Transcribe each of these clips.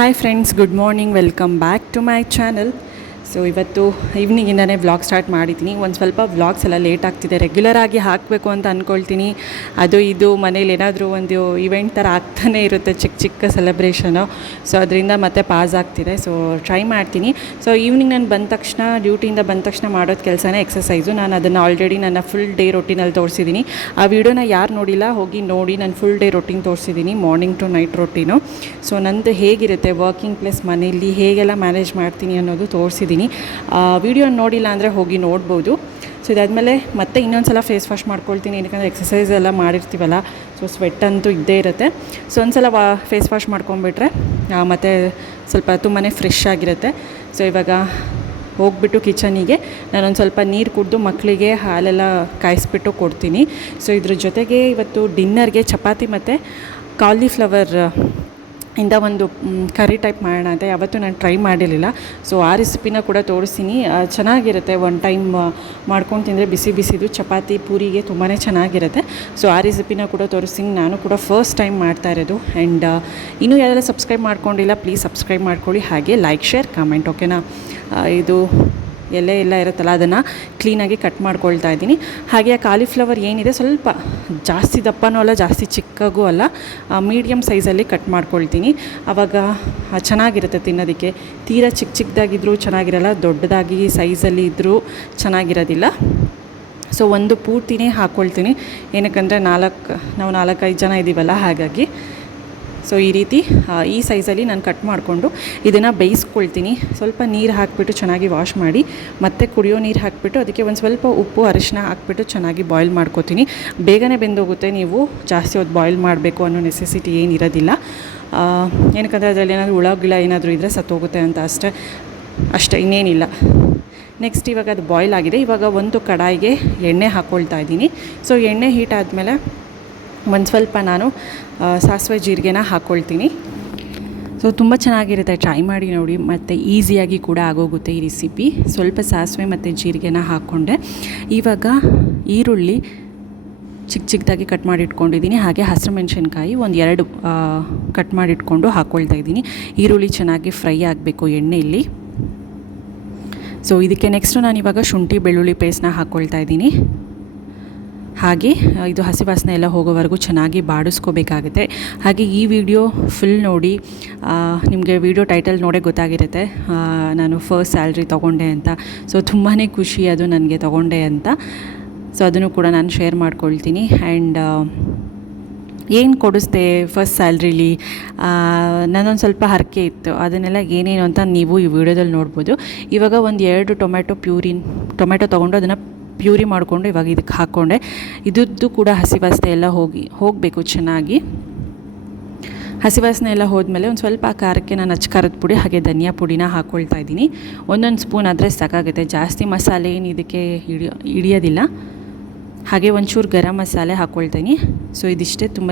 Hi friends, good morning. Welcome back to my channel. So ಇವತ್ತು ಈವ್ನಿಂಗಿಂದನೇ vlog start ಮಾಡಿದ್ದೀನಿ. ಒಂದು ಸ್ವಲ್ಪ ವ್ಲಾಗ್ಸ್ ಎಲ್ಲ ಲೇಟ್ ಆಗ್ತಿದೆ. ರೆಗ್ಯುಲರಾಗಿ ಹಾಕಬೇಕು ಅಂತ ಅಂದ್ಕೊಳ್ತೀನಿ. ಅದು ಇದು ಮನೇಲಿ ಏನಾದರೂ ಒಂದು ಇವೆಂಟ್ ಥರ ಆಗ್ತಾನೇ ಇರುತ್ತೆ, ಚಿಕ್ಕ ಚಿಕ್ಕ ಸೆಲೆಬ್ರೇಷನು. ಸೊ ಅದರಿಂದ ಮತ್ತೆ ಪಾಸ್ ಆಗ್ತಿದೆ. ಸೊ ಟ್ರೈ ಮಾಡ್ತೀನಿ. ಸೊ ಈವ್ನಿಂಗ್ ನಾನು ಬಂದ ತಕ್ಷಣ, ಡ್ಯೂಟಿಯಿಂದ ಬಂದ ತಕ್ಷಣ ಮಾಡೋದು ಕೆಲಸನೇ ಎಕ್ಸಸೈಸು. ನಾನು ಅದನ್ನು ಆಲ್ರೆಡಿ ನನ್ನ ಫುಲ್ ಡೇ ರೊಟೀನಲ್ಲಿ ತೋರಿಸಿದ್ದೀನಿ. ಆ ವಿಡಿಯೋನ ಯಾರು ನೋಡಿಲ್ಲ ಹೋಗಿ ನೋಡಿ. ನಾನು ಫುಲ್ ಡೇ ರೊಟೀನ್ ತೋರಿಸಿದ್ದೀನಿ, morning to night routine. So ನಂದು ಹೇಗಿರುತ್ತೆ ವರ್ಕಿಂಗ್ ಪ್ಲೇಸ್, ಮನೆಯಲ್ಲಿ ಹೇಗೆಲ್ಲ ಮ್ಯಾನೇಜ್ ಮಾಡ್ತೀನಿ ಅನ್ನೋದು ತೋರಿಸಿದ್ದೀನಿ. ವಿಡಿಯೋ ನೋಡಿಲ್ಲ ಅಂದರೆ ಹೋಗಿ ನೋಡ್ಬೋದು. ಸೊ ಇದಾದಮೇಲೆ ಮತ್ತೆ ಇನ್ನೊಂದು ಸಲ ಫೇಸ್ ವಾಶ್ ಮಾಡ್ಕೊಳ್ತೀನಿ, ಏನಕ್ಕೆ ಎಕ್ಸಸೈಸ್ ಎಲ್ಲ ಮಾಡಿರ್ತೀವಲ್ಲ, ಸೊ ಸ್ವೆಟ್ ಅಂತೂ ಇದ್ದೇ ಇರುತ್ತೆ. ಸೊ ಒಂದು ಸಲ ಫೇಸ್ ವಾಶ್ ಮಾಡ್ಕೊಂಬಿಟ್ರೆ ಮತ್ತು ಸ್ವಲ್ಪ ತುಂಬಾ ಫ್ರೆಶ್ ಆಗಿರುತ್ತೆ. ಸೊ ಇವಾಗ ಹೋಗ್ಬಿಟ್ಟು ಕಿಚನಿಗೆ ನಾನೊಂದು ಸ್ವಲ್ಪ ನೀರು ಕುಡಿದು ಮಕ್ಕಳಿಗೆ ಹಾಲೆಲ್ಲ ಕಾಯಿಸ್ಬಿಟ್ಟು ಕೊಡ್ತೀನಿ. ಸೊ ಇದ್ರ ಜೊತೆಗೆ ಇವತ್ತು ಡಿನ್ನರ್ಗೆ ಚಪಾತಿ ಮತ್ತು ಕಾಲಿಫ್ಲವರ್ ಇಂದ ಒಂದು ಕರಿ ಟೈಪ್ ಮಾಡೋಣ ಅಂತ ಯಾವತ್ತೂ ನಾನು ಟ್ರೈ ಮಾಡಿರಲಿಲ್ಲ. ಸೊ ಆ ರೆಸಿಪಿನ ಕೂಡ ತೋರಿಸ್ತೀನಿ. ಚೆನ್ನಾಗಿರುತ್ತೆ. ಒನ್ ಟೈಮ್ ಮಾಡ್ಕೊಂಡು ತಿಂದರೆ ಬಿಸಿ ಬಿಸಿದು ಚಪಾತಿ ಪೂರಿಗೆ ತುಂಬಾ ಚೆನ್ನಾಗಿರುತ್ತೆ. ಸೊ ಆ ರೆಸಿಪಿನ ಕೂಡ ತೋರಿಸ್ತೀನಿ. ನಾನು ಕೂಡ ಫಸ್ಟ್ ಟೈಮ್ ಮಾಡ್ತಾ ಇರೋದು. ಆ್ಯಂಡ್ ಇನ್ನೂ ಯಾರೆಲ್ಲ ಸಬ್ಸ್ಕ್ರೈಬ್ ಮಾಡ್ಕೊಂಡಿಲ್ಲ, ಪ್ಲೀಸ್ ಸಬ್ಸ್ಕ್ರೈಬ್ ಮಾಡ್ಕೊಳ್ಳಿ. ಹಾಗೆ ಲೈಕ್, ಶೇರ್, ಕಮೆಂಟ್, ಓಕೆನಾ? ಇದು ಎಲೆ ಎಲ್ಲ ಇರುತ್ತಲ್ಲ, ಅದನ್ನು ಕ್ಲೀನಾಗಿ ಕಟ್ ಮಾಡ್ಕೊಳ್ತಾ ಇದ್ದೀನಿ. ಹಾಗೆ ಆ ಕಾಲಿಫ್ಲವರ್ ಏನಿದೆ ಸ್ವಲ್ಪ ಜಾಸ್ತಿ ದಪ್ಪನೂ ಅಲ್ಲ, ಜಾಸ್ತಿ ಚಿಕ್ಕಗೂ ಅಲ್ಲ, ಮೀಡಿಯಮ್ ಸೈಜಲ್ಲಿ ಕಟ್ ಮಾಡ್ಕೊಳ್ತೀನಿ. ಆವಾಗ ಚೆನ್ನಾಗಿರುತ್ತೆ ತಿನ್ನೋದಕ್ಕೆ. ತೀರಾ ಚಿಕ್ಕ ಚಿಕ್ಕದಾಗಿದ್ದರೂ ಚೆನ್ನಾಗಿರಲ್ಲ, ದೊಡ್ಡದಾಗಿ ಸೈಜಲ್ಲಿ ಇದ್ದರೂ ಚೆನ್ನಾಗಿರೋದಿಲ್ಲ. ಸೊ ಒಂದು ಪೂರ್ತಿನೇ ಹಾಕ್ಕೊಳ್ತೀನಿ, ಏನಕ್ಕಂದರೆ ನಾವು 4-5 ಜನ ಇದ್ದೀವಲ್ಲ, ಹಾಗಾಗಿ. ಸೊ ಈ ರೀತಿ ಈ ಸೈಜಲ್ಲಿ ನಾನು ಕಟ್ ಮಾಡಿಕೊಂಡು ಇದನ್ನು ಬೇಯಿಸ್ಕೊಳ್ತೀನಿ. ಸ್ವಲ್ಪ ನೀರು ಹಾಕಿಬಿಟ್ಟು ಚೆನ್ನಾಗಿ ವಾಶ್ ಮಾಡಿ, ಮತ್ತೆ ಕುಡಿಯೋ ನೀರು ಹಾಕಿಬಿಟ್ಟು ಅದಕ್ಕೆ ಒಂದು ಸ್ವಲ್ಪ ಉಪ್ಪು ಅರಿಶಿನ ಹಾಕ್ಬಿಟ್ಟು ಚೆನ್ನಾಗಿ ಬಾಯ್ಲ್ ಮಾಡ್ಕೋತೀನಿ. ಬೇಗನೆ ಬೆಂದೋಗುತ್ತೆ. ನೀವು ಜಾಸ್ತಿ ಹೊತ್ತು ಬಾಯ್ಲ್ ಮಾಡಬೇಕು ಅನ್ನೋ ನೆಸೆಸಿಟಿ ಏನಿರೋದಿಲ್ಲ. ಏನಕ್ಕಂದರೆ ಅದರಲ್ಲಿ ಏನಾದರೂ ಹುಳ ಏನಾದರೂ ಇದ್ದರೆ ಸತ್ತೋಗುತ್ತೆ ಅಂತ ಅಷ್ಟೇ, ಇನ್ನೇನಿಲ್ಲ. ನೆಕ್ಸ್ಟ್ ಇವಾಗ ಅದು ಬಾಯ್ಲ್ ಆಗಿದೆ. ಇವಾಗ ಒಂದು ಕಡಾಯಿಗೆ ಎಣ್ಣೆ ಹಾಕ್ಕೊಳ್ತಾ ಇದ್ದೀನಿ. ಸೊ ಎಣ್ಣೆ ಹೀಟ್ ಆದಮೇಲೆ ಒಂದು ಸ್ವಲ್ಪ ನಾನು ಸಾಸಿವೆ ಜೀರಿಗೆನ ಹಾಕ್ಕೊಳ್ತೀನಿ. ಸೊ ತುಂಬ ಚೆನ್ನಾಗಿರುತ್ತೆ, ಟ್ರೈ ಮಾಡಿ ನೋಡಿ. ಮತ್ತು ಈಸಿಯಾಗಿ ಕೂಡ ಆಗೋಗುತ್ತೆ ಈ ರೆಸಿಪಿ. ಸ್ವಲ್ಪ ಸಾಸಿವೆ ಮತ್ತು ಜೀರಿಗೆನ ಹಾಕ್ಕೊಂಡೆ. ಇವಾಗ ಈರುಳ್ಳಿ ಚಿಕ್ಕದಾಗಿ ಕಟ್ ಮಾಡಿ ಇಟ್ಕೊಂಡಿದ್ದೀನಿ. ಹಾಗೆ ಹಸಿರು ಮೆಣಸಿನ್ಕಾಯಿ 2 ಕಟ್ ಮಾಡಿ ಇಟ್ಕೊಂಡು ಹಾಕ್ಕೊಳ್ತಾ ಇದ್ದೀನಿ. ಈರುಳ್ಳಿ ಚೆನ್ನಾಗಿ ಫ್ರೈ ಆಗಬೇಕು ಎಣ್ಣೆಯಲ್ಲಿ. ಸೊ ಇದಕ್ಕೆ ನೆಕ್ಸ್ಟು ನಾನು ಇವಾಗ ಶುಂಠಿ ಬೆಳ್ಳುಳ್ಳಿ ಪೇಸ್ಟ್ನ ಹಾಕ್ಕೊಳ್ತಾ ಇದ್ದೀನಿ. ಹಾಗೆ ಇದು ಹಸಿ ವಾಸನೆ ಎಲ್ಲ ಹೋಗೋವರೆಗೂ ಚೆನ್ನಾಗಿ ಬಾಡಿಸ್ಕೋಬೇಕಾಗುತ್ತೆ. ಹಾಗೆ ಈ ವಿಡಿಯೋ ಫುಲ್ ನೋಡಿ. ನಿಮಗೆ ವಿಡಿಯೋ ಟೈಟಲ್ ನೋಡೇ ಗೊತ್ತಾಗಿರುತ್ತೆ ನಾನು ಫಸ್ಟ್ ಸ್ಯಾಲ್ರಿ ತೊಗೊಂಡೆ ಅಂತ. ಸೊ ತುಂಬಾ ಖುಷಿ ಅದು ನನಗೆ ತೊಗೊಂಡೆ ಅಂತ. ಸೊ ಅದನ್ನು ಕೂಡ ನಾನು ಶೇರ್ ಮಾಡ್ಕೊಳ್ತೀನಿ. ಆ್ಯಂಡ್ ಏನು ಕೊಡಿಸ್ದೆ ಫಸ್ಟ್ ಸ್ಯಾಲ್ರಿಲಿ, ನನ್ನೊಂದು ಸ್ವಲ್ಪ ಹರಕೆ ಇತ್ತು. ಅದನ್ನೆಲ್ಲ ಏನೇನು ಅಂತ ನೀವು ಈ ವಿಡಿಯೋದಲ್ಲಿ ನೋಡ್ಬೋದು. ಇವಾಗ 2 ಟೊಮೆಟೊ ತೊಗೊಂಡು ಅದನ್ನು ಪ್ಯೂರಿ ಮಾಡಿಕೊಂಡು ಇವಾಗ ಇದಕ್ಕೆ ಹಾಕ್ಕೊಂಡೆ. ಇದ್ದು ಕೂಡ ಹಸಿ ವಾಸನೆ ಎಲ್ಲ ಹೋಗಬೇಕು ಚೆನ್ನಾಗಿ. ಹಸಿ ವಾಸನೆ ಎಲ್ಲ ಹೋದ್ಮೇಲೆ ಒಂದು ಸ್ವಲ್ಪ ಖಾರಕ್ಕೆ ನಾನು ಖಾರದ ಪುಡಿ ಹಾಗೆ ಧನಿಯಾ ಪುಡಿನ ಹಾಕ್ಕೊಳ್ತಾ ಇದ್ದೀನಿ. 1 ಸ್ಪೂನ್ ಆದರೆ ಸಾಕಾಗುತ್ತೆ. ಜಾಸ್ತಿ ಮಸಾಲೆ ಏನು ಇದಕ್ಕೆ ಹಿಡಿಯೋದಿಲ್ಲ. ಹಾಗೆ ಒಂಚೂರು ಗರಂ ಮಸಾಲೆ ಹಾಕ್ಕೊಳ್ತೀನಿ. ಸೊ ಇದಿಷ್ಟೇ, ತುಂಬ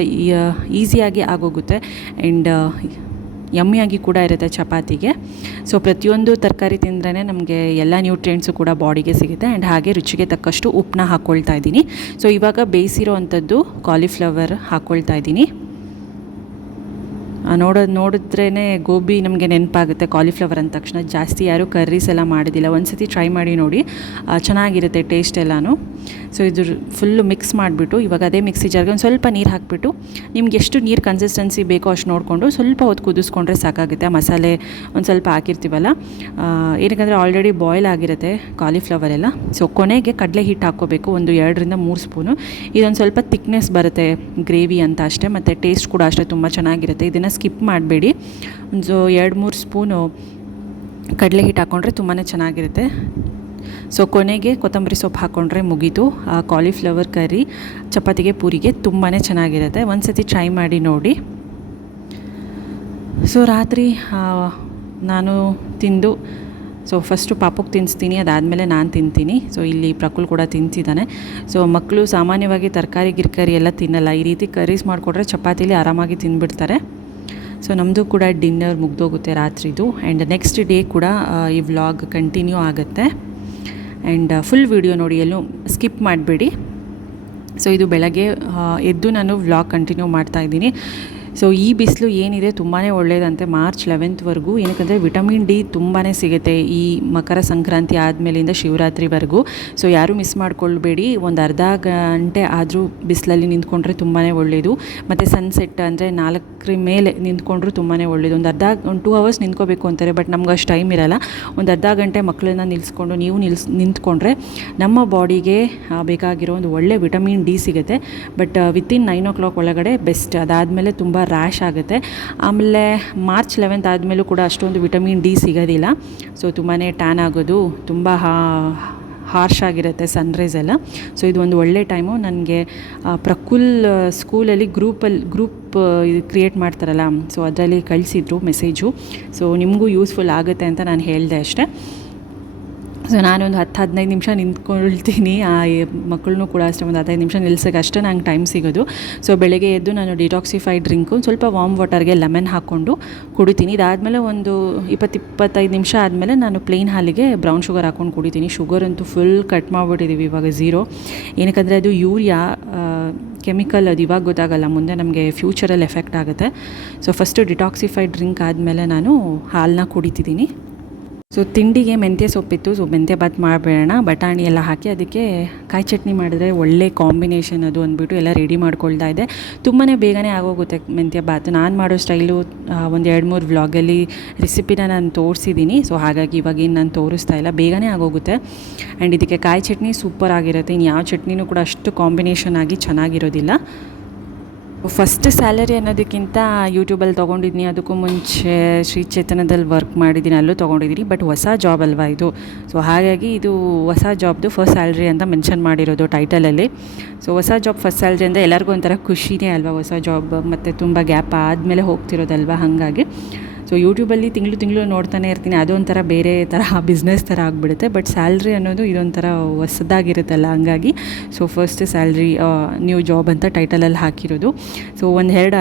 ಈಸಿಯಾಗಿ ಆಗೋಗುತ್ತೆ. ಆ್ಯಂಡ್ ಯಮ್ಮಿಯಾಗಿ ಕೂಡ ಇರುತ್ತೆ ಚಪಾತಿಗೆ. ಸೊ ಪ್ರತಿಯೊಂದು ತರಕಾರಿ ತಿಂದ್ರೇ ನಮಗೆ ಎಲ್ಲ ನ್ಯೂಟ್ರಿಯೆಂಟ್ಸು ಕೂಡ ಬಾಡಿಗೆ ಸಿಗುತ್ತೆ. ಆ್ಯಂಡ್ ಹಾಗೆ ರುಚಿಗೆ ತಕ್ಕಷ್ಟು ಉಪ್ಪನ್ನ ಹಾಕ್ಕೊಳ್ತಾ ಇದ್ದೀನಿ. ಸೊ ಇವಾಗ ಬೇಯಿಸಿರೋ ಅಂಥದ್ದು ಕಾಲಿಫ್ಲವರ್ ಹಾಕ್ಕೊಳ್ತಾ ಇದ್ದೀನಿ. ನೋಡಿದ್ರೇ ಗೋಬಿ ನಮಗೆ ನೆನಪಾಗುತ್ತೆ ಕಾಲಿಫ್ಲವರ್ ಅಂದ ತಕ್ಷಣ. ಜಾಸ್ತಿ ಯಾರೂ ಕರ್ರೀಸ್ ಎಲ್ಲ ಮಾಡೋದಿಲ್ಲ. ಒಂದು ಸತಿ ಟ್ರೈ ಮಾಡಿ ನೋಡಿ, ಚೆನ್ನಾಗಿರುತ್ತೆ ಟೇಸ್ಟ್ ಎಲ್ಲನೂ. ಸೊ ಇದು ಫುಲ್ಲು ಮಿಕ್ಸ್ ಮಾಡಿಬಿಟ್ಟು ಇವಾಗ ಅದೇ ಮಿಕ್ಸಿ ಜಾರ್ಗೆ ಒಂದು ಸ್ವಲ್ಪ ನೀರು ಹಾಕಿಬಿಟ್ಟು ನಿಮ್ಗೆ ಎಷ್ಟು ನೀರು ಕನ್ಸಿಸ್ಟೆನ್ಸಿ ಬೇಕೋ ಅಷ್ಟು ನೋಡಿಕೊಂಡು ಸ್ವಲ್ಪ ಹೊತ್ತು ಕುದಿಸ್ಕೊಂಡ್ರೆ ಸಾಕಾಗುತ್ತೆ. ಮಸಾಲೆ ಒಂದು ಸ್ವಲ್ಪ ಹಾಕಿರ್ತೀವಲ್ಲ, ಏನಕ್ಕಂದರೆ ಆಲ್ರೆಡಿ ಬಾಯ್ಲ್ ಆಗಿರುತ್ತೆ ಕಾಲಿಫ್ಲವರ್ ಎಲ್ಲ. ಸೊ ಕೊನೆಗೆ ಕಡಲೆ ಹಿಟ್ಟು ಹಾಕ್ಕೋಬೇಕು, 2-3 ಸ್ಪೂನು. ಇದೊಂದು ಸ್ವಲ್ಪ ತಿಕ್ನೆಸ್ ಬರುತ್ತೆ ಗ್ರೇವಿ ಅಂತ ಅಷ್ಟೇ. ಮತ್ತು ಟೇಸ್ಟ್ ಕೂಡ ಅಷ್ಟೇ ತುಂಬ ಚೆನ್ನಾಗಿರುತ್ತೆ. ಇದನ್ನು ಸ್ಕಿಪ್ ಮಾಡಬೇಡಿ. ಒಂದು 2-3 ಸ್ಪೂನು ಕಡಲೆ ಹಿಟ್ಟು ಹಾಕ್ಕೊಂಡ್ರೆ ತುಂಬಾ ಚೆನ್ನಾಗಿರುತ್ತೆ. ಸೊ ಕೊನೆಗೆ ಕೊತ್ತಂಬರಿ ಸೊಪ್ಪು ಹಾಕ್ಕೊಂಡ್ರೆ ಮುಗೀತು. ಕಾಲಿಫ್ಲವರ್ ಕರಿ ಚಪಾತಿಗೆ ಪೂರಿಗೆ ತುಂಬಾ ಚೆನ್ನಾಗಿರುತ್ತೆ. ಒಂದು ಸತಿ ಟ್ರೈ ಮಾಡಿ ನೋಡಿ. ಸೊ ರಾತ್ರಿ ನಾನು ತಿಂದು ಫಸ್ಟು ಪಾಪಕ್ಕೆ ತಿನ್ನಿಸ್ತೀನಿ, ಅದಾದಮೇಲೆ ನಾನು ತಿಂತೀನಿ. ಸೊ ಇಲ್ಲಿ ಪ್ರಕುಲ್ ಕೂಡ ತಿಂತಿದ್ದಾನೆ. ಸೊ ಮಕ್ಕಳು ಸಾಮಾನ್ಯವಾಗಿ ತರಕಾರಿ ಎಲ್ಲ ತಿನ್ನಲ್ಲ. ಈ ರೀತಿ ಕರೀಸ್ ಮಾಡಿಕೊಟ್ರೆ ಚಪಾತಿಲಿ ಆರಾಮಾಗಿ ತಿಂದುಬಿಡ್ತಾರೆ. ಸೊ ನಮ್ಮದು ಕೂಡ ಡಿನ್ನರ್ ಮುಗ್ದೋಗುತ್ತೆ ರಾತ್ರಿದು. ಆ್ಯಂಡ್ ನೆಕ್ಸ್ಟ್ ಡೇ ಕೂಡ ಈ ವ್ಲಾಗ್ ಕಂಟಿನ್ಯೂ ಆಗುತ್ತೆ. ಆ್ಯಂಡ್ ಫುಲ್ ವಿಡಿಯೋ ನೋಡಿ, ಎಲ್ಲೂ ಸ್ಕಿಪ್ ಮಾಡಬೇಡಿ. ಸೊ ಇದು ಬೆಳಗ್ಗೆ ಎದ್ದು ನಾನು ವ್ಲಾಗ್ ಕಂಟಿನ್ಯೂ ಮಾಡ್ತಾಯಿದ್ದೀನಿ. ಸೊ ಈ ಬಿಸಿಲು ಏನಿದೆ ತುಂಬಾ ಒಳ್ಳೆಯದಂತೆ ಮಾರ್ಚ್ 11th ಏನಕ್ಕಂದರೆ ವಿಟಮಿನ್ ಡಿ ತುಂಬಾ ಸಿಗುತ್ತೆ ಈ ಮಕರ ಸಂಕ್ರಾಂತಿ ಆದಮೇಲಿಂದ ಶಿವರಾತ್ರಿವರೆಗೂ. ಸೊ ಯಾರೂ ಮಿಸ್ ಮಾಡ್ಕೊಳ್ಬೇಡಿ, ಒಂದು ಅರ್ಧ ಗಂಟೆ ಆದರೂ ಬಿಸಿಲಲ್ಲಿ ನಿಂತ್ಕೊಂಡ್ರೆ ತುಂಬಾ ಒಳ್ಳೆಯದು. ಮತ್ತು ಸನ್ಸೆಟ್ ಅಂದರೆ 4 ಮೇಲೆ ನಿಂತ್ಕೊಂಡ್ರೂ ತುಂಬಾ ಒಳ್ಳೆಯದು. ಒಂದು 2 ಅವರ್ಸ್ ನಿಂತ್ಕೋಬೇಕು ಅಂತಾರೆ, ಬಟ್ ನಮ್ಗೆ ಅಷ್ಟು ಟೈಮ್ ಇರೋಲ್ಲ. ಒಂದು ಅರ್ಧ ಗಂಟೆ ಮಕ್ಕಳನ್ನ ನಿಲ್ಲಿಸ್ಕೊಂಡು ನೀವು ನಿಂತ್ಕೊಂಡ್ರೆ ನಮ್ಮ ಬಾಡಿಗೆ ಬೇಕಾಗಿರೋ ಒಂದು ಒಳ್ಳೆ ವಿಟಮಿನ್ ಡಿ ಸಿಗುತ್ತೆ. ಬಟ್ ವಿತಿನ್ 9 o'clock ಒಳಗಡೆ ಬೆಸ್ಟ್. ಅದಾದಮೇಲೆ ತುಂಬ ರ್ಯಾಶ್ ಆಗುತ್ತೆ. ಆಮೇಲೆ ಮಾರ್ಚ್ 11th ಆದಮೇಲೂ ಕೂಡ ಅಷ್ಟೊಂದು ವಿಟಮಿನ್ ಡಿ ಸಿಗೋದಿಲ್ಲ. ಸೊ ತುಂಬಾ ಟ್ಯಾನ್ ಆಗೋದು, ತುಂಬ ಹಾರ್ಶ್ ಆಗಿರುತ್ತೆ ಸನ್ರೈಸ್ ಎಲ್ಲ. ಸೊ ಇದು ಒಂದು ಒಳ್ಳೆ ಟೈಮು. ನನಗೆ ಪ್ರಕುಲ್ ಸ್ಕೂಲಲ್ಲಿ ಗ್ರೂಪ್ ಇದು ಕ್ರಿಯೇಟ್ ಮಾಡ್ತಾರಲ್ಲ, ಸೊ ಅದರಲ್ಲಿ ಕಳಿಸಿದ್ರು ಮೆಸೇಜು. ಸೊ ನಿಮಗೂ ಯೂಸ್ಫುಲ್ ಆಗುತ್ತೆ ಅಂತ ನಾನು ಹೇಳಿದೆ ಅಷ್ಟೇ. ಸೊ ನಾನೊಂದು 10-15 ನಿಮಿಷ ನಿಂತ್ಕೊಳ್ತೀನಿ. ಆ ಮಕ್ಕಳನ್ನೂ ಕೂಡ ಅಷ್ಟೇ ಒಂದು 15 ನಿಮಿಷ ನಿಲ್ಸೋಕ್ಕೆ ಅಷ್ಟೇ ನಂಗೆ ಟೈಮ್ ಸಿಗೋದು. ಸೊ ಬೆಳಗ್ಗೆ ಎದ್ದು ನಾನು ಡಿಟಾಕ್ಸಿಫೈಡ್ ಡ್ರಿಂಕು ಸ್ವಲ್ಪ ವಾರ್ಮ್ ವಾಟರ್ಗೆ ಲೆಮನ್ ಹಾಕ್ಕೊಂಡು ಕುಡಿತೀನಿ. ಇದಾದಮೇಲೆ ಒಂದು 20-25 ನಿಮಿಷ ಆದಮೇಲೆ ನಾನು ಪ್ಲೇನ್ ಹಾಲಿಗೆ ಬ್ರೌನ್ ಶುಗರ್ ಹಾಕ್ಕೊಂಡು ಕುಡಿತೀನಿ. ಶುಗರ್ ಅಂತೂ ಫುಲ್ ಕಟ್ ಮಾಡಿಬಿಟ್ಟಿದ್ದೀವಿ ಇವಾಗ, 0. ಏನಕ್ಕಂದರೆ ಅದು ಯೂರಿಯಾ ಕೆಮಿಕಲ್, ಅದು ಇವಾಗ ಗೊತ್ತಾಗಲ್ಲ, ಮುಂದೆ ನಮಗೆ ಫ್ಯೂಚರಲ್ಲಿ ಎಫೆಕ್ಟ್ ಆಗುತ್ತೆ. ಸೊ ಫಸ್ಟು ಡಿಟಾಕ್ಸಿಫೈಡ್ ಡ್ರಿಂಕ್ ಆದಮೇಲೆ ನಾನು ಹಾಲನ್ನ ಕುಡಿತಿದ್ದೀನಿ. ಸೊ ತಿಂಡಿಗೆ ಮೆಂತ್ಯ ಸೊಪ್ಪಿತ್ತು. ಸೊ ಮೆಂತ್ಯ ಬಾತ್ ಮಾಡಬೇಡ, ಬಟಾಣಿ ಎಲ್ಲ ಹಾಕಿ ಅದಕ್ಕೆ ಕಾಯಿ ಚಟ್ನಿ ಮಾಡಿದ್ರೆ ಒಳ್ಳೆ ಕಾಂಬಿನೇಷನ್ ಅದು ಅಂದ್ಬಿಟ್ಟು ಎಲ್ಲ ರೆಡಿ ಮಾಡ್ಕೊಳ್ತಾ ಇದ್ದೆ. ತುಂಬಾ ಬೇಗನೆ ಆಗೋಗುತ್ತೆ ಮೆಂತ್ಯ ಬಾತ್. ನಾನು ಮಾಡೋ ಸ್ಟೈಲು ಒಂದು 2-3 ವ್ಲಾಗಲ್ಲಿ ರೆಸಿಪಿನ ನಾನು ತೋರಿಸಿದ್ದೀನಿ. ಸೊ ಹಾಗಾಗಿ ಇವಾಗೇನು ನಾನು ತೋರಿಸ್ತಾ ಇಲ್ಲ, ಬೇಗನೆ ಆಗೋಗುತ್ತೆ. ಆ್ಯಂಡ್ ಇದಕ್ಕೆ ಕಾಯಿ ಚಟ್ನಿ ಸೂಪರ್ ಆಗಿರುತ್ತೆ. ಇನ್ನು ಯಾವ ಚಟ್ನಿನೂ ಕೂಡ ಅಷ್ಟು ಕಾಂಬಿನೇಷನ್ ಆಗಿ ಚೆನ್ನಾಗಿರೋದಿಲ್ಲ. ಫಸ್ಟ್ ಸ್ಯಾಲರಿ ಅನ್ನೋದಕ್ಕಿಂತ ಯೂಟ್ಯೂಬಲ್ಲಿ ತೊಗೊಂಡಿದ್ದೀನಿ. ಅದಕ್ಕೂ ಮುಂಚೆ ಶ್ರೀ ಚೇತನದಲ್ಲಿ ವರ್ಕ್ ಮಾಡಿದ್ದೀನಿ, ಅಲ್ಲೂ ತೊಗೊಂಡಿದ್ದೀನಿ. ಬಟ್ ಹೊಸ ಜಾಬ್ ಅಲ್ವಾ ಇದು. ಸೊ ಹಾಗಾಗಿ ಇದು ಹೊಸ ಜಾಬ್ದು ಫಸ್ಟ್ ಸ್ಯಾಲ್ರಿ ಅಂತ ಮೆನ್ಷನ್ ಮಾಡಿರೋದು ಟೈಟಲಲ್ಲಿ. ಸೊ ಹೊಸ ಜಾಬ್ ಫಸ್ಟ್ ಸ್ಯಾಲ್ರಿ ಅಂದರೆ ಎಲ್ಲರಿಗೂ ಒಂಥರ ಖುಷಿನೇ ಅಲ್ವಾ, ಹೊಸ ಜಾಬ್ ಮತ್ತು ತುಂಬ ಗ್ಯಾಪ್ ಆದಮೇಲೆ ಹೋಗ್ತಿರೋದಲ್ವ. ಹಾಗಾಗಿ ಸೊ ಯೂಟ್ಯೂಬಲ್ಲಿ ತಿಂಗಳು ನೋಡ್ತಾನೆ ಇರ್ತೀನಿ. ಅದೊಂಥರ ಬೇರೆ ಥರ ಬಿಸ್ನೆಸ್ ಥರ ಆಗಿಬಿಡುತ್ತೆ. ಬಟ್ ಸ್ಯಾಲ್ರಿ ಅನ್ನೋದು ಇದೊಂಥರ ಹೊಸದಾಗಿರುತ್ತಲ್ಲ, ಹಂಗಾಗಿ so first salary new job ಅಂತ ಟೈಟಲಲ್ಲಿ ಹಾಕಿರೋದು. ಸೊ 1-2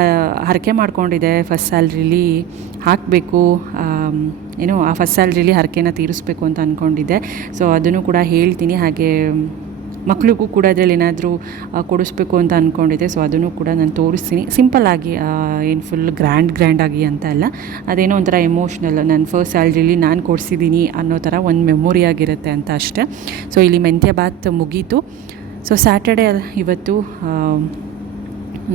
ಹರಕೆ ಮಾಡ್ಕೊಂಡಿದ್ದೆ ಫಸ್ಟ್ ಸ್ಯಾಲ್ರಿಲಿ ಹಾಕಬೇಕು, ಏನೋ ಆ ಫಸ್ಟ್ ಸ್ಯಾಲ್ರಿಲಿ ಹರಕೆನ ತೀರಿಸ್ಬೇಕು ಅಂತ ಅಂದ್ಕೊಂಡಿದ್ದೆ. ಸೊ ಅದನ್ನು ಕೂಡ ಹೇಳ್ತೀನಿ. ಹಾಗೆ ಮಕ್ಳಿಗೂ ಕೂಡ ಅದರಲ್ಲಿ ಏನಾದರೂ ಕೊಡಿಸ್ಬೇಕು ಅಂತ ಅಂದ್ಕೊಂಡಿದ್ದೆ. ಸೊ ಅದನ್ನು ಕೂಡ ನಾನು ತೋರಿಸ್ತೀನಿ ಸಿಂಪಲ್ಲಾಗಿ, ಏನು ಫುಲ್ ಗ್ರ್ಯಾಂಡಾಗಿ ಅಂತ ಅಲ್ಲ. ಅದೇನೋ ಒಂಥರ ಎಮೋಷ್ನಲ್, ನನ್ನ ಫಸ್ಟ್ ಸ್ಯಾಲ್ರಿಲಿ ನಾನು ಕೊಡಿಸಿದ್ದೀನಿ ಅನ್ನೋ ಥರ ಒಂದು ಮೆಮೊರಿ ಆಗಿರುತ್ತೆ ಅಂತ ಅಷ್ಟೇ. ಸೊ ಇಲ್ಲಿ ಮೆಂತ್ಯ ಬಾತ್ ಮುಗೀತು. ಸೊ ಸ್ಯಾಟರ್ಡೇ ಇವತ್ತು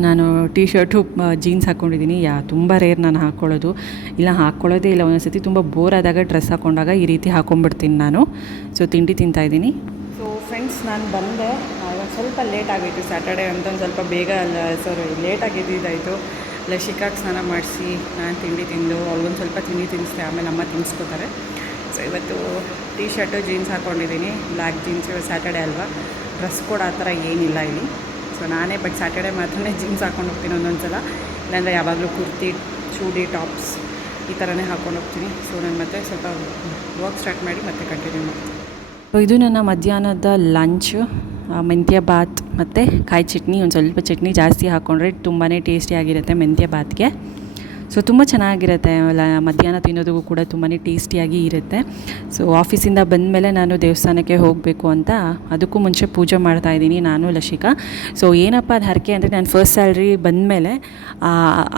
ನಾನು ಟೀ ಶರ್ಟು ಜೀನ್ಸ್ ಹಾಕ್ಕೊಂಡಿದ್ದೀನಿ. ತುಂಬ ರೇರ್ ನಾನು ಹಾಕ್ಕೊಳ್ಳೋದು, ಇಲ್ಲ ಹಾಕ್ಕೊಳ್ಳೋದೇ ಇಲ್ಲ. ಒಂದೊಂದು ಸತಿ ತುಂಬ ಬೋರ್ ಆದಾಗ ಡ್ರೆಸ್ ಹಾಕ್ಕೊಂಡಾಗ ಈ ರೀತಿ ಹಾಕ್ಕೊಂಡ್ಬಿಡ್ತೀನಿ ನಾನು. ಸೊ ತಿಂಡಿ ತಿಂತಾಯಿದ್ದೀನಿ. ಸೊ ಫ್ರೆಂಡ್ಸ್, ನಾನು ಬಂದೆ ಇವಾಗ ಸ್ವಲ್ಪ ಲೇಟ್ ಆಗಿತ್ತು. ಸ್ಯಾಟರ್ಡೇ ಅಂತ ಒಂದು ಸ್ವಲ್ಪ ಬೇಗ ಲೇಟಾಗಿ ಎದ್ದಿದ್ದಾಯಿತು. ಲಶಿಕಾಗೆ ಸ್ನಾನ ಮಾಡಿಸಿ ನಾನು ತಿಂಡಿ ತಿಂದು ಅವ್ರಿಗೊಂದು ಸ್ವಲ್ಪ ತಿಂಡಿ ತಿನ್ನಿಸ್ದೆ. ಆಮೇಲೆ ಅಮ್ಮ ತಿನ್ನಿಸ್ಕೊತಾರೆ. ಸೊ ಇವತ್ತು ಟೀ ಶರ್ಟು ಜೀನ್ಸ್ ಹಾಕ್ಕೊಂಡಿದ್ದೀನಿ, ಬ್ಲ್ಯಾಕ್ ಜೀನ್ಸ್. ಇವತ್ತು ಸ್ಯಾಟರ್ಡೇ ಅಲ್ವಾ, ಡ್ರೆಸ್ ಕೋಡ್ ಆ ಥರ ಏನಿಲ್ಲ ಇಲ್ಲಿ. ಸೊ ನಾನೇ ಬಟ್ ಸ್ಯಾಟರ್ಡೇ ಮಾತ್ರ ಜೀನ್ಸ್ ಹಾಕ್ಕೊಂಡು ಹೋಗ್ತೀನಿ ಒಂದೊಂದು ಸಲ. ಇಲ್ಲಾಂದರೆ ಯಾವಾಗಲೂ ಕುರ್ತಿ, ಚೂಡಿ, ಟಾಪ್ಸ್ ಈ ಥರನೇ ಹಾಕ್ಕೊಂಡು ಹೋಗ್ತೀನಿ. ಸೊ ನಾನು ಮತ್ತೆ ಸ್ವಲ್ಪ ವರ್ಕ್ ಸ್ಟಾರ್ಟ್ ಮಾಡಿ ಮತ್ತೆ ಕಂಟಿನ್ಯೂ ಮಾಡ್ತೀನಿ. ಇದು ನನ್ನ ಮಧ್ಯಾಹ್ನದ ಲಂಚ್. ಮೆಂತ್ಯ ಬಾತ್ ಮತ್ತು ಕಾಯಿ ಚಟ್ನಿ. ಒಂದು ಸ್ವಲ್ಪ ಚಟ್ನಿ ಜಾಸ್ತಿ ಹಾಕ್ಕೊಂಡ್ರೆ ತುಂಬಾ ಟೇಸ್ಟಿಯಾಗಿರುತ್ತೆ ಮೆಂತ್ಯ ಬಾತ್ಗೆ. ಸೊ ತುಂಬ ಚೆನ್ನಾಗಿರುತ್ತೆ. ಮಧ್ಯಾಹ್ನ ತಿನ್ನೋದಕ್ಕೂ ಕೂಡ ತುಂಬಾ ಟೇಸ್ಟಿಯಾಗಿ ಇರುತ್ತೆ. ಸೊ ಆಫೀಸಿಂದ ಬಂದಮೇಲೆ ನಾನು ದೇವಸ್ಥಾನಕ್ಕೆ ಹೋಗಬೇಕು ಅಂತ ಅದಕ್ಕೂ ಮುಂಚೆ ಪೂಜೆ ಮಾಡ್ತಾಯಿದ್ದೀನಿ ನಾನು, ಲಶಿಕಾ. ಸೊ ಏನಪ್ಪ ಅದು ಹರಕೆ ಅಂದರೆ, ನಾನು ಫಸ್ಟ್ ಸ್ಯಾಲ್ರಿ ಬಂದಮೇಲೆ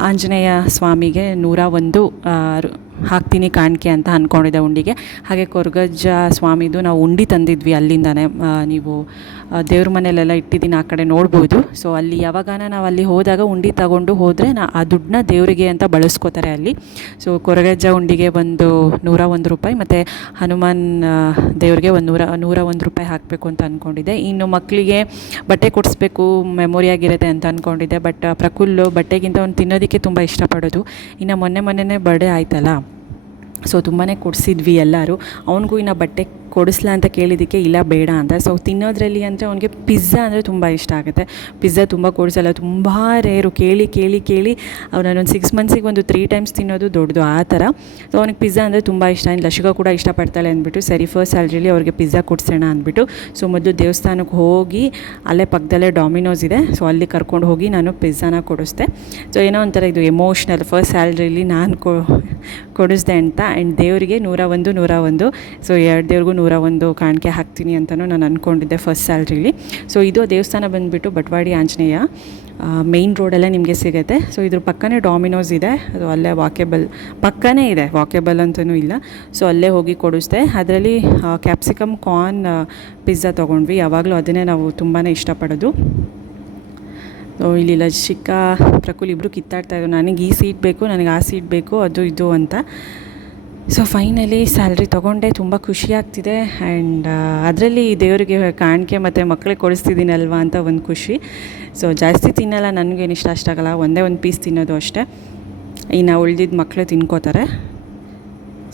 ಆಂಜನೇಯ ಸ್ವಾಮಿಗೆ 101 ಹಾಕ್ತೀನಿ ಕಾಣಿಕೆ ಅಂತ ಅಂದ್ಕೊಂಡಿದ್ದೆ ಉಂಡಿಗೆ. ಹಾಗೆ ಕೊರಗಜ್ಜ ಸ್ವಾಮಿದು ನಾವು ಉಂಡಿ ತಂದಿದ್ವಿ ಅಲ್ಲಿಂದನೇ. ನೀವು ದೇವ್ರ ಮನೆಯಲ್ಲೆಲ್ಲ ಇಟ್ಟಿದ್ದೀನಿ, ಆ ಕಡೆ ನೋಡ್ಬೋದು. ಸೊ ಅಲ್ಲಿ ಯಾವಾಗಾನ ನಾವು ಅಲ್ಲಿ ಹೋದಾಗ ಉಂಡಿ ತಗೊಂಡು ಹೋದರೆ ಆ ದುಡ್ಡನ್ನ ದೇವರಿಗೆ ಅಂತ ಬಳಸ್ಕೋತಾರೆ ಅಲ್ಲಿ. ಸೊ ಕೊರಗಜ್ಜ ಉಂಡಿಗೆ ಒಂದು 101 ರೂಪಾಯಿ, ಮತ್ತು ಹನುಮಾನ್ ದೇವ್ರಿಗೆ ಒಂದು 101 ರೂಪಾಯಿ ಹಾಕಬೇಕು ಅಂತ ಅಂದ್ಕೊಂಡಿದ್ದೆ. ಇನ್ನು ಮಕ್ಕಳಿಗೆ ಬಟ್ಟೆ ಕೊಡಿಸ್ಬೇಕು, ಮೆಮೊರಿಯಾಗಿರುತ್ತೆ ಅಂತ ಅಂದ್ಕೊಂಡಿದ್ದೆ. ಬಟ್ ಪ್ರಕುಲ್ ಬಟ್ಟೆಗಿಂತ ಅವ್ನು ತಿನ್ನೋದಕ್ಕೆ ತುಂಬ ಇಷ್ಟಪಡೋದು. ಇನ್ನು ಮೊನ್ನೆ ಬರ್ಡೇ ಆಯ್ತಲ್ಲ, ಸೊ ತುಂಬಾ ಕೊಡಿಸಿದ್ವಿ ಎಲ್ಲರೂ. ಅವನಿಗೂ ಇನ್ನು ಬಟ್ಟೆ ಕೊಡಿಸ್ಲಾ ಅಂತ ಕೇಳಿದ್ದಕ್ಕೆ ಇಲ್ಲ ಬೇಡ ಅಂತ. ಸೊ ತಿನ್ನೋದ್ರಲ್ಲಿ ಅಂದರೆ ಅವನಿಗೆ ಪಿಜ್ಜಾ ಅಂದರೆ ತುಂಬ ಇಷ್ಟ ಆಗುತ್ತೆ. ಪಿಜ್ಜಾ ತುಂಬ ಕೊಡಿಸಲ್ಲ, ತುಂಬ ರೇರು. ಕೇಳಿ ಅವನೊಂದು 6 ಮಂತ್ಸಿಗೆ ಒಂದು 3 ಟೈಮ್ಸ್ ತಿನ್ನೋದು ದೊಡ್ಡದು ಆ ಥರ. ಸೊ ಅವನಿಗೆ ಪಿಜ್ಜಾ ಅಂದರೆ ತುಂಬ ಇಷ್ಟ. ಇನ್ನು ಲಶಿಕಾ ಕೂಡ ಇಷ್ಟಪಡ್ತಾಳೆ ಅಂದ್ಬಿಟ್ಟು ಸರಿ ಫಸ್ಟ್ ಸ್ಯಾಲ್ರಿಲಿ ಅವ್ರಿಗೆ ಪಿಜ್ಜಾ ಕೊಡಿಸೋಣ ಅಂದ್ಬಿಟ್ಟು. ಸೊ ಮೊದಲು ದೇವಸ್ಥಾನಕ್ಕೆ ಹೋಗಿ ಅಲ್ಲೇ ಪಕ್ಕದಲ್ಲೇ ಡಾಮಿನೋಸ್ ಇದೆ, ಸೊ ಅಲ್ಲಿ ಕರ್ಕೊಂಡು ಹೋಗಿ ನಾನು ಪಿಜ್ಜಾನ ಕೊಡಿಸ್ದೆ. ಸೊ ಏನೋ ಒಂಥರ ಇದು ಎಮೋಷ್ನಲ್, ಫಸ್ಟ್ ಸ್ಯಾಲ್ರಿಲಿ ನಾನು ಕೊಡಿಸ್ದೆ ಅಂತ. ಆ್ಯಂಡ್ ದೇವರಿಗೆ 101. ಸೊ 2 ದೇವ್ರಿಗೂ 101 ಕಾಣಿಕೆ ಹಾಕ್ತೀನಿ ಅಂತಲೂ ನಾನು ಅಂದ್ಕೊಂಡಿದ್ದೆ ಫಸ್ಟ್ ಸ್ಯಾಲ್ರಿಲಿ. ಸೊ ಇದು ದೇವಸ್ಥಾನ ಬಂದುಬಿಟ್ಟು ಬಟವಾಡಿ ಆಂಜನೇಯ. ಮೇಯ್ನ್ ರೋಡಲ್ಲೇ ನಿಮಗೆ ಸಿಗುತ್ತೆ. ಸೊ ಇದ್ರ ಪಕ್ಕನೇ ಡಾಮಿನೋಸ್ ಇದೆ, ಅದು ಅಲ್ಲೇ ವಾಕೇಬಲ್ ಪಕ್ಕನೇ ಇದೆ, ವಾಕೇಬಲ್ ಅಂತಲೂ ಇಲ್ಲ. ಸೊ ಅಲ್ಲೇ ಹೋಗಿ ಕೊಡಿಸ್ದೆ. ಅದರಲ್ಲಿ ಕ್ಯಾಪ್ಸಿಕಮ್ ಕಾರ್ನ್ ಪಿಜ್ಜಾ ತೊಗೊಂಡ್ವಿ. ಯಾವಾಗಲೂ ಅದನ್ನೇ ನಾವು ತುಂಬಾ ಇಷ್ಟಪಡೋದು. ಸೊ ಇಲ್ಲಿ ಲಸಿಕ ಪ್ರಕುಲ್ ಇಬ್ಬರು ಕಿತ್ತಾಡ್ತಾಯಿದ್ರು, ನನಗೆ ಈ ಸೀಟ್ ಬೇಕು, ನನಗೆ ಆ ಸೀಟ್ ಬೇಕು, ಅದು ಇದು ಅಂತ. ಸೊ ಫೈನಲಿ ಸ್ಯಾಲ್ರಿ ತೊಗೊಂಡೆ, ತುಂಬ ಖುಷಿ ಆಗ್ತಿದೆ. ಆ್ಯಂಡ್ ಅದರಲ್ಲಿ ದೇವರಿಗೆ ಕಾಣಿಕೆ ಮತ್ತು ಮಕ್ಕಳಿಗೆ ಕೊಡಿಸ್ತಿದ್ದೀನಲ್ವ ಅಂತ ಒಂದು ಖುಷಿ. ಸೊ ಜಾಸ್ತಿ ತಿನ್ನಲ್ಲ, ನನಗೇನು ಇಷ್ಟ ಅಷ್ಟಾಗಲ್ಲ, ಒಂದೇ ಒಂದು ಪೀಸ್ ತಿನ್ನೋದು ಅಷ್ಟೇ. ಇನ್ನು ಉಳ್ದಿದ್ದು ಮಕ್ಕಳು ತಿನ್ಕೋತಾರೆ.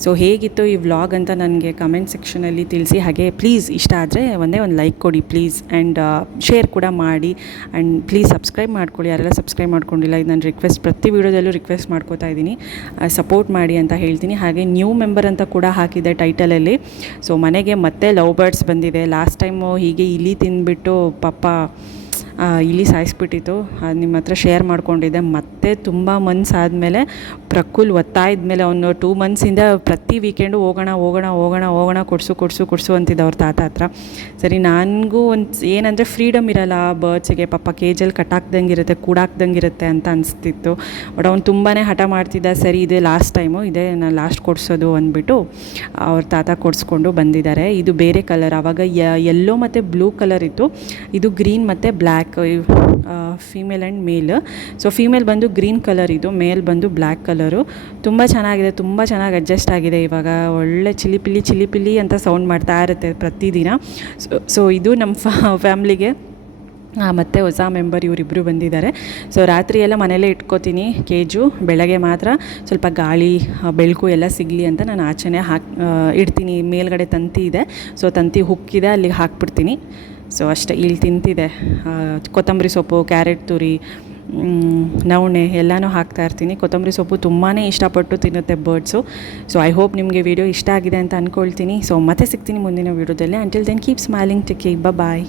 ಸೊ ಹೇಗಿತ್ತು ಈ ವ್ಲಾಗ್ ಅಂತ ನನಗೆ ಕಮೆಂಟ್ ಸೆಕ್ಷನಲ್ಲಿ ತಿಳಿಸಿ. ಹಾಗೆ ಪ್ಲೀಸ್ ಇಷ್ಟ ಆದರೆ ಒಂದೇ ಒಂದು ಲೈಕ್ ಕೊಡಿ ಪ್ಲೀಸ್, ಆ್ಯಂಡ್ ಶೇರ್ ಕೂಡ ಮಾಡಿ. ಆ್ಯಂಡ್ ಪ್ಲೀಸ್ ಸಬ್ಸ್ಕ್ರೈಬ್ ಮಾಡ್ಕೊಳ್ಳಿ, ಯಾರೆಲ್ಲ ಸಬ್ಸ್ಕ್ರೈಬ್ ಮಾಡ್ಕೊಂಡಿಲ್ಲ. ಇದು ನಾನು ರಿಕ್ವೆಸ್ಟ್, ಪ್ರತಿ ವೀಡಿಯೋದಲ್ಲೂ ರಿಕ್ವೆಸ್ಟ್ ಮಾಡ್ಕೋತಾ ಇದ್ದೀನಿ, ಸಪೋರ್ಟ್ ಮಾಡಿ ಅಂತ ಹೇಳ್ತೀನಿ. ಹಾಗೆ ನ್ಯೂ ಮೆಂಬರ್ ಅಂತ ಕೂಡ ಹಾಕಿದೆ ಟೈಟಲಲ್ಲಿ. ಸೊ ಮನೆಗೆ ಮತ್ತೆ ಲವ್ ಬರ್ಡ್ಸ್ ಬಂದಿದೆ. ಲಾಸ್ಟ್ ಟೈಮು ಹೀಗೆ ಇಲಿ ತಿಂದುಬಿಟ್ಟು ಪಾಪ ಇಲ್ಲಿ ಸಾಯಿಸ್ಬಿಟ್ಟಿತ್ತು, ಅದು ನಿಮ್ಮ ಹತ್ರ ಶೇರ್ ಮಾಡ್ಕೊಂಡಿದ್ದೆ. ಮತ್ತೆ ತುಂಬ ಮಂತ್ಸ್ ಆದಮೇಲೆ ಪ್ರಕುಲ್ ಒತ್ತಾಯಿದ ಮೇಲೆ ಅವನು 2 ಮಂತ್ಸಿಂದ ಪ್ರತಿ ವೀಕೆಂಡು ಹೋಗೋಣ ಕೊಡಿಸು ಅಂತಿದ್ದ ಅವ್ರ ತಾತ ಹತ್ರ. ಸರಿ, ನನಗೂ ಒಂದು ಏನಂದರೆ ಫ್ರೀಡಮ್ ಇರೋಲ್ಲ ಬರ್ಡ್ಸಿಗೆ, ಪಾಪ ಕೇಜಲ್ಲಿ ಕಟ್ಟಾಕ್ದಂಗೆ ಇರುತ್ತೆ, ಕೂಡಾಕ್ದಂಗೆ ಇರುತ್ತೆ ಅಂತ ಅನಿಸ್ತಿತ್ತು. ಬಟ್ ಅವ್ನು ತುಂಬಾ ಹಠ ಮಾಡ್ತಿದ್ದ. ಸರಿ, ಇದೇ ಲಾಸ್ಟ್ ಟೈಮು, ಇದೇ ನಾನು ಲಾಸ್ಟ್ ಕೊಡಿಸೋದು ಅಂದ್ಬಿಟ್ಟು ಅವ್ರ ತಾತ ಕೊಡಿಸ್ಕೊಂಡು ಬಂದಿದ್ದಾರೆ. ಇದು ಬೇರೆ ಕಲರ್, ಆವಾಗ ಯೆಲ್ಲೋ ಮತ್ತು ಬ್ಲೂ ಕಲರ್ ಇತ್ತು, ಇದು ಗ್ರೀನ್ ಮತ್ತು black, female and male. So female ಬಂದು ಗ್ರೀನ್ ಕಲರ್, ಇದು ಮೇಲ್ ಬಂದು ಬ್ಲ್ಯಾಕ್ ಕಲರು. ತುಂಬ ಚೆನ್ನಾಗಿದೆ, ತುಂಬ ಚೆನ್ನಾಗಿ ಅಡ್ಜಸ್ಟ್ ಆಗಿದೆ. ಇವಾಗ ಒಳ್ಳೆ ಚಿಲಿಪಿಲಿ ಅಂತ ಸೌಂಡ್ ಮಾಡ್ತಾ ಇರುತ್ತೆ ಪ್ರತಿದಿನ. ಸೊ ಇದು ನಮ್ಮ ಫ್ಯಾಮ್ಲಿಗೆ ಮತ್ತು ಹೊಸ ಮೆಂಬರ್ ಇವರಿಬ್ಬರು ಬಂದಿದ್ದಾರೆ. ಸೊ ರಾತ್ರಿ ಎಲ್ಲ ಮನೇಲೇ ಇಟ್ಕೋತೀನಿ ಕೇಜು, ಬೆಳಗ್ಗೆ ಮಾತ್ರ ಸ್ವಲ್ಪ ಗಾಳಿ ಬೆಳಕು ಎಲ್ಲ ಸಿಗಲಿ ಅಂತ ನಾನು ಆಚೆನೇ ಇಡ್ತೀನಿ. ಮೇಲ್ಗಡೆ ತಂತಿ ಇದೆ, ಸೊ ತಂತಿ ಹುಕ್ಕಿದೆ, ಅಲ್ಲಿಗೆ ಹಾಕ್ಬಿಡ್ತೀನಿ. ಸೊ ಅಷ್ಟೇ, ಇಲ್ಲಿ ತಿಂತಿದೆ. ಕೊತ್ತಂಬರಿ ಸೊಪ್ಪು, ಕ್ಯಾರೆಟ್ ತುರಿ, ನವಣೆ ಎಲ್ಲನೂ ಹಾಕ್ತಾಯಿರ್ತೀನಿ. ಕೊತ್ತಂಬರಿ ಸೊಪ್ಪು ತುಂಬಾ ಇಷ್ಟಪಟ್ಟು ತಿನ್ನುತ್ತೆ ಬರ್ಡ್ಸು. ಸೊ ಐ ಹೋಪ್ ನಿಮಗೆ ವಿಡಿಯೋ ಇಷ್ಟ ಆಗಿದೆ ಅಂತ ಅಂದ್ಕೊಳ್ತೀನಿ. ಸೊ ಮತ್ತೆ ಸಿಗ್ತೀನಿ ಮುಂದಿನ ವೀಡಿಯೋದಲ್ಲಿ. Until then keep smiling, take care, ಬಾಯ್.